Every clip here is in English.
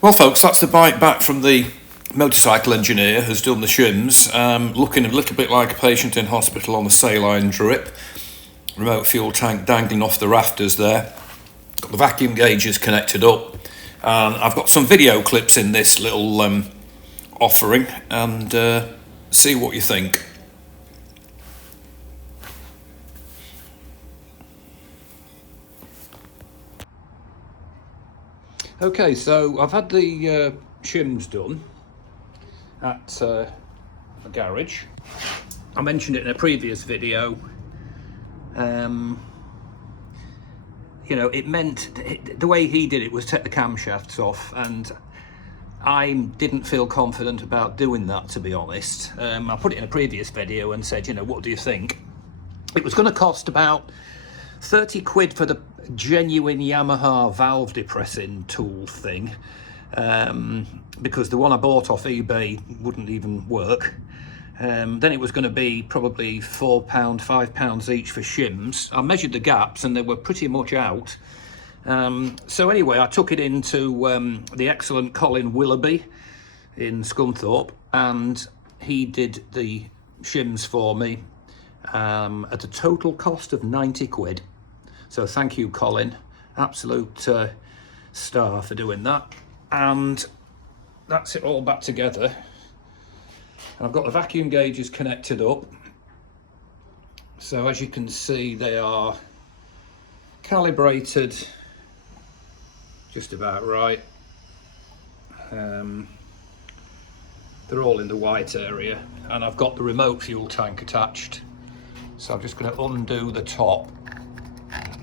Well, folks, that's the bike back from the motorcycle engineer who's done the shims. Looking a little bit like a patient in hospital on a saline drip. Remote fuel tank dangling off the rafters there. Got the vacuum gauges connected up. And I've got some video clips in this little offering, and see what you think. Okay, so I've had the shims done at a garage. I mentioned it in a previous video. You know, it meant, the way he did it was take the camshafts off, and I didn't feel confident about doing that, to be honest. I put it in a previous video and said, you know, what do you think? It was going to cost about 30 quid for the genuine Yamaha valve depressing tool thing, because the one I bought off eBay wouldn't even work. Then it was going to be probably £4, £5 each for shims. I measured the gaps and they were pretty much out. So anyway, I took it into the excellent Colin Willoughby in Scunthorpe, and he did the shims for me at a total cost of 90 quid. So thank you, Colin, absolute star for doing that. And that's it all back together. And I've got the vacuum gauges connected up. So as you can see, they are calibrated just about right. They're all in the white area, and I've got the remote fuel tank attached. So I'm just going to undo the top,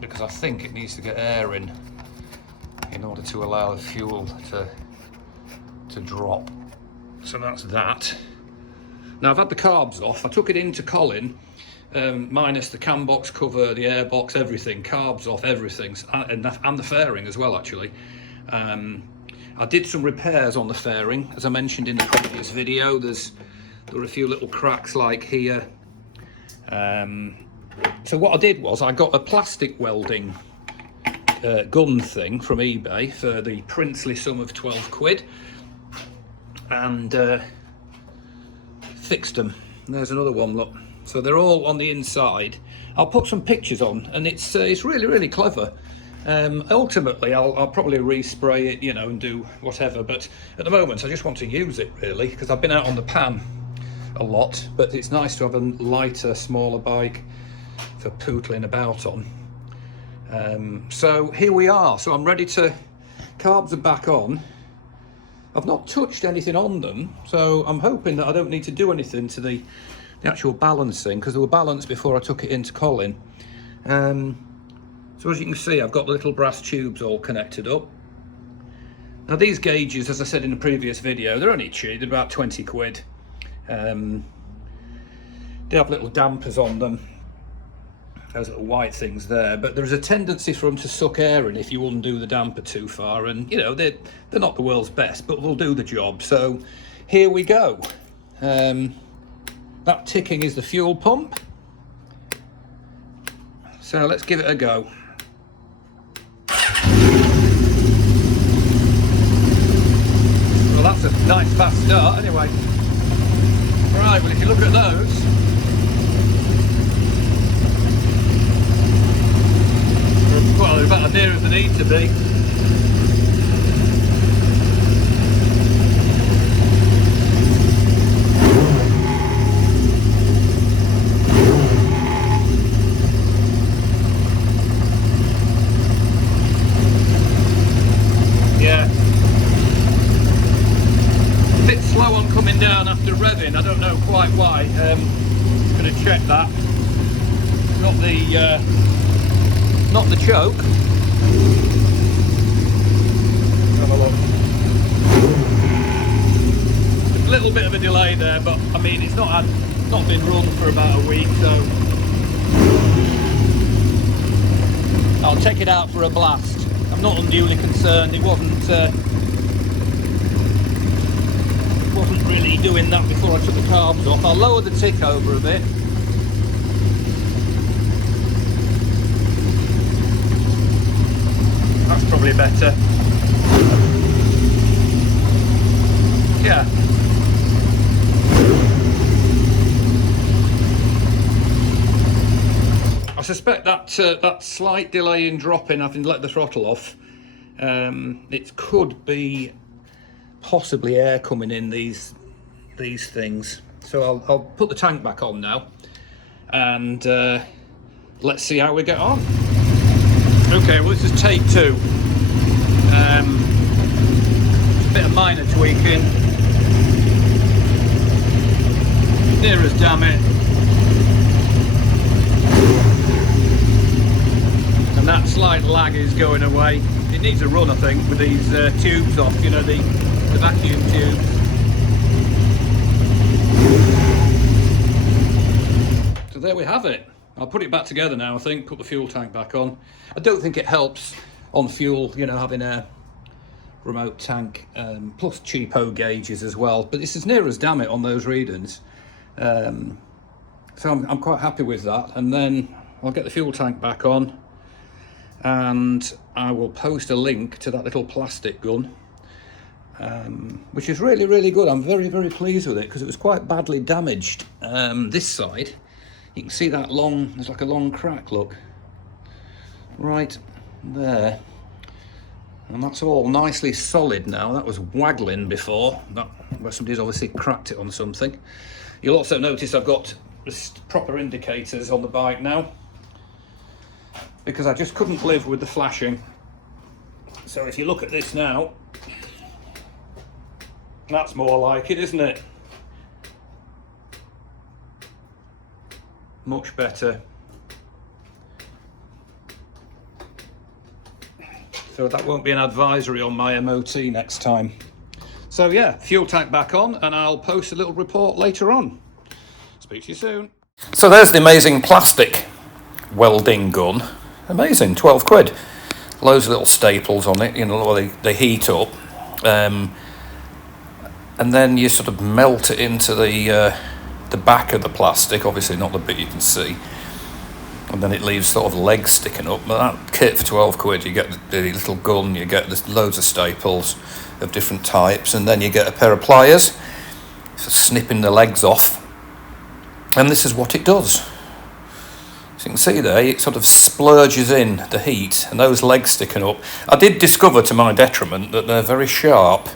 because I think it needs to get air in order to allow the fuel to drop. So that's that. Now I've had the carbs off. I took it into Colin, minus the cam box cover, the air box, everything, carbs off, everything, and the fairing as well, actually. I did some repairs on the fairing, as I mentioned in the previous video. There were a few little cracks like here. So what I did was I got a plastic welding gun thing from eBay for the princely sum of 12 quid, and fixed them. There's another one, look. So they're all on the inside. I'll put some pictures on, and it's really clever. Ultimately I'll probably respray it, you know, and do whatever, but at the moment I just want to use it really, because I've been out on the pan a lot, but it's nice to have a lighter, smaller bike for pootling about on. So here we are. So I'm ready to, carbs are back on. I've not touched anything on them, so I'm hoping that I don't need to do anything to the actual balancing, because they were balanced before I took it into Colin. So as you can see, I've got the little brass tubes all connected up. Now these gauges, as I said in the previous video, they're only cheap, they're about 20 quid. They have little dampers on them. Those little white things there, but there's a tendency for them to suck air in if you undo the damper too far, and you know, they're not the world's best, but they'll do the job. So here we go. That ticking is the fuel pump, so let's give it a go. Well, that's a nice fast start anyway. Right, well, if you look at those, well, they're about as near as they need to be. Yeah. A bit slow on coming down after revving. I don't know quite why. Gonna check that. Not the choke. Have a look. A little bit of a delay there, but I mean, it's not been run for about a week, so I'll take it out for a blast. I'm not unduly concerned. It wasn't really doing that before I took the carbs off. I'll lower the tick over a bit. That's probably better. suspect that that slight delay in dropping, having let the throttle off, it could be possibly air coming in these things. So I'll put the tank back on now, and let's see how we get on. Okay, well, this is take 2. A bit of minor tweaking. Near as damn it. And that slight lag is going away. It needs a run, I think, with these tubes off, you know, the vacuum tubes. So there we have it. I'll put it back together now, I think, put the fuel tank back on. I don't think it helps on fuel, you know, having a remote tank, plus cheapo gauges as well, but this is near as damn it on those readings. So I'm quite happy with that, and then I'll get the fuel tank back on, and I will post a link to that little plastic gun, which is really, really good. I'm very, very pleased with it, because it was quite badly damaged. This side, you can see that long, there's like a long crack, look, right there. And that's all nicely solid now. That was waggling before, where somebody's obviously cracked it on something. You'll also notice I've got proper indicators on the bike now, because I just couldn't live with the flashing. So if you look at this now, that's more like it, isn't it? Much better. So that won't be an advisory on my MOT next time. So yeah, fuel tank back on, and I'll post a little report later on. Speak to you soon. So there's the amazing plastic welding gun. Amazing, 12 quid. Loads of little staples on it, you know, they heat up. And then you sort of melt it into the back of the plastic, obviously not the bit you can see. And then it leaves sort of legs sticking up. But that kit for 12 quid, you get the little gun, you get loads of staples of different types, and then you get a pair of pliers for snipping the legs off. And this is what it does. So you can see there, it sort of splurges in the heat, and those legs sticking up. I did discover, to my detriment, that they're very sharp.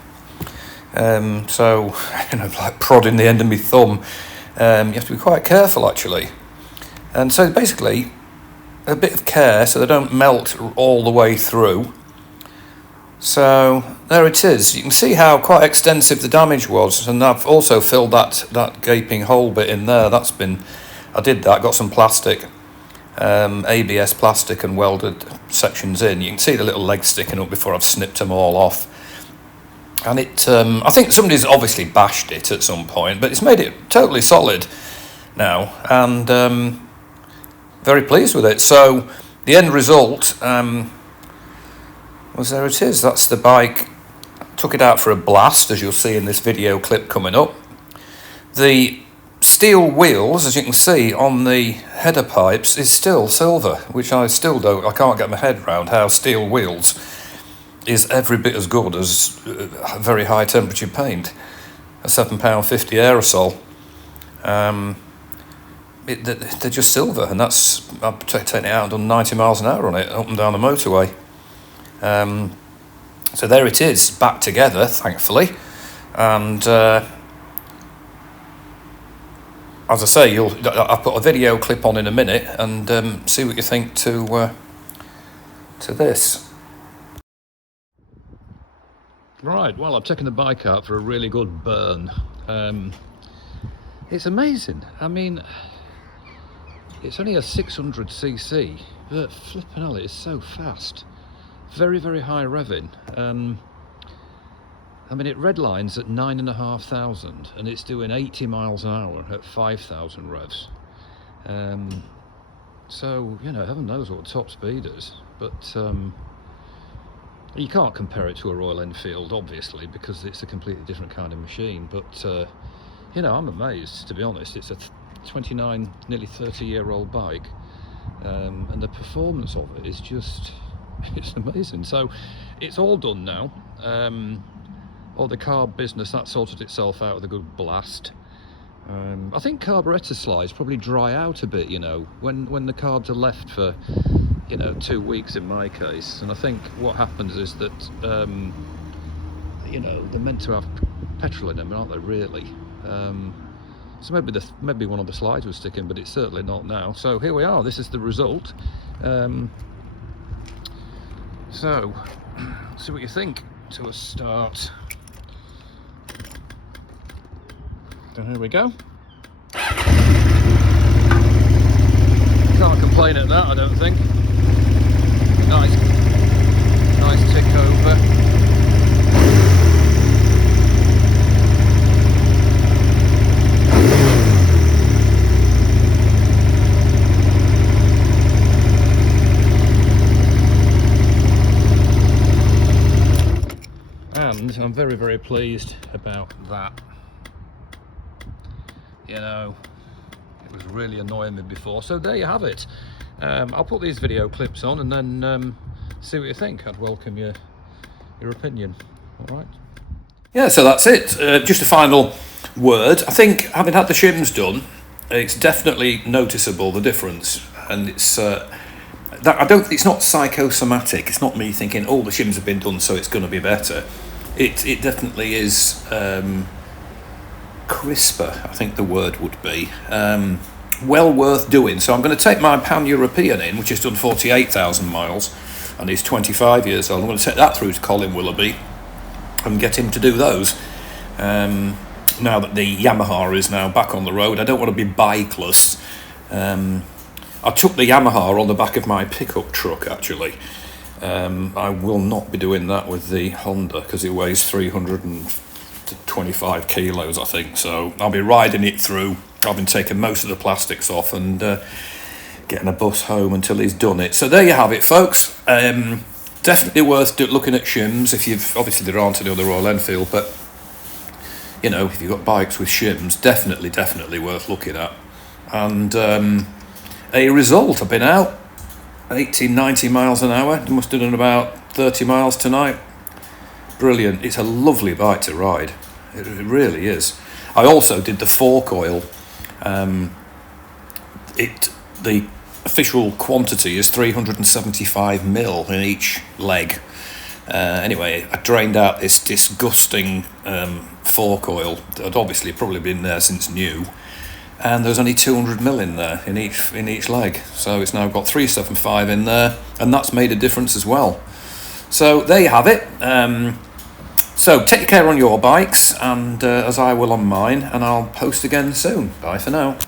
So, you know, like prodding the end of my thumb. You have to be quite careful, actually. And so basically, a bit of care so they don't melt all the way through. So there it is. You can see how quite extensive the damage was, and I've also filled that gaping hole bit in there. I did that, got some plastic, ABS plastic, and welded sections in. You can see the little legs sticking up before I've snipped them all off. And it, I think somebody's obviously bashed it at some point, but it's made it totally solid now, and very pleased with it. So the end result was, there it is. That's the bike. Took it out for a blast, as you'll see in this video clip coming up. The steel wheels, as you can see on the header pipes, is still silver, which I can't get my head around how steel wheels is every bit as good as very high temperature paint, a £7.50 aerosol. They're just silver, and I've taken it out and done 90 miles an hour on it up and down the motorway. So there it is, back together, thankfully. And as I say, I'll put a video clip on in a minute, and see what you think to this. Right, well, I've taken the bike out for a really good burn. It's amazing. I mean, it's only a 600cc, but flipping hell, it is so fast. Very, very high revving. I mean, it redlines at 9,500, and it's doing 80 miles an hour at 5,000 revs. So, you know, heaven knows what top speed is, but you can't compare it to a Royal Enfield, obviously, because it's a completely different kind of machine. But, you know, I'm amazed, to be honest. It's a 29, nearly 30-year-old bike, and the performance of it is just, it's amazing. So it's all done now. All the carb business, that sorted itself out with a good blast. I think carburetor slides probably dry out a bit, you know, when the carbs are left for, you know, 2 weeks in my case. And I think what happens is that, you know, they're meant to have petrol in them, aren't they, really? So maybe one of the slides was sticking, but it's certainly not now. So here we are, this is the result. So, see what you think to a start. So here we go. Can't complain at that, I don't think. Nice tick over. And I'm very, very pleased about that. You know, it was really annoying me before, so there you have it. I'll put these video clips on and then see what you think. I'd welcome your opinion. All right. Yeah, so that's it. Just a final word. I think, having had the shims done, it's definitely noticeable, the difference, and it's it's not psychosomatic. It's not me thinking, oh, the shims have been done, so it's going to be better. It definitely is. Crisper, I think the word would be. Well worth doing. So I'm going to take my Pan-European in, which has done 48,000 miles and is 25 years old. I'm going to take that through to Colin Willoughby and get him to do those. Now that the Yamaha is now back on the road, I don't want to be bikeless. I took the Yamaha on the back of my pickup truck, actually. I will not be doing that with the Honda because it weighs 325 kilos, I think. So I'll be riding it through. I've been taking most of the plastics off and getting a bus home until he's done it. So there you have it, folks. Definitely worth looking at shims. If you've, obviously there aren't any other Royal Enfield, but you know, if you've got bikes with shims, definitely worth looking at. And a result, I've been out 80-90 miles an hour. I must have done about 30 miles tonight. Brilliant. It's a lovely bike to ride. It really is. I also did the fork oil. The official quantity is 375 mil in each leg. Anyway, I drained out this disgusting fork oil that had obviously probably been there since new, and there's only 200 mil in there in each leg. So it's now got 375 in there, and that's made a difference as well. So there you have it. So take care on your bikes, and as I will on mine, and I'll post again soon. Bye for now.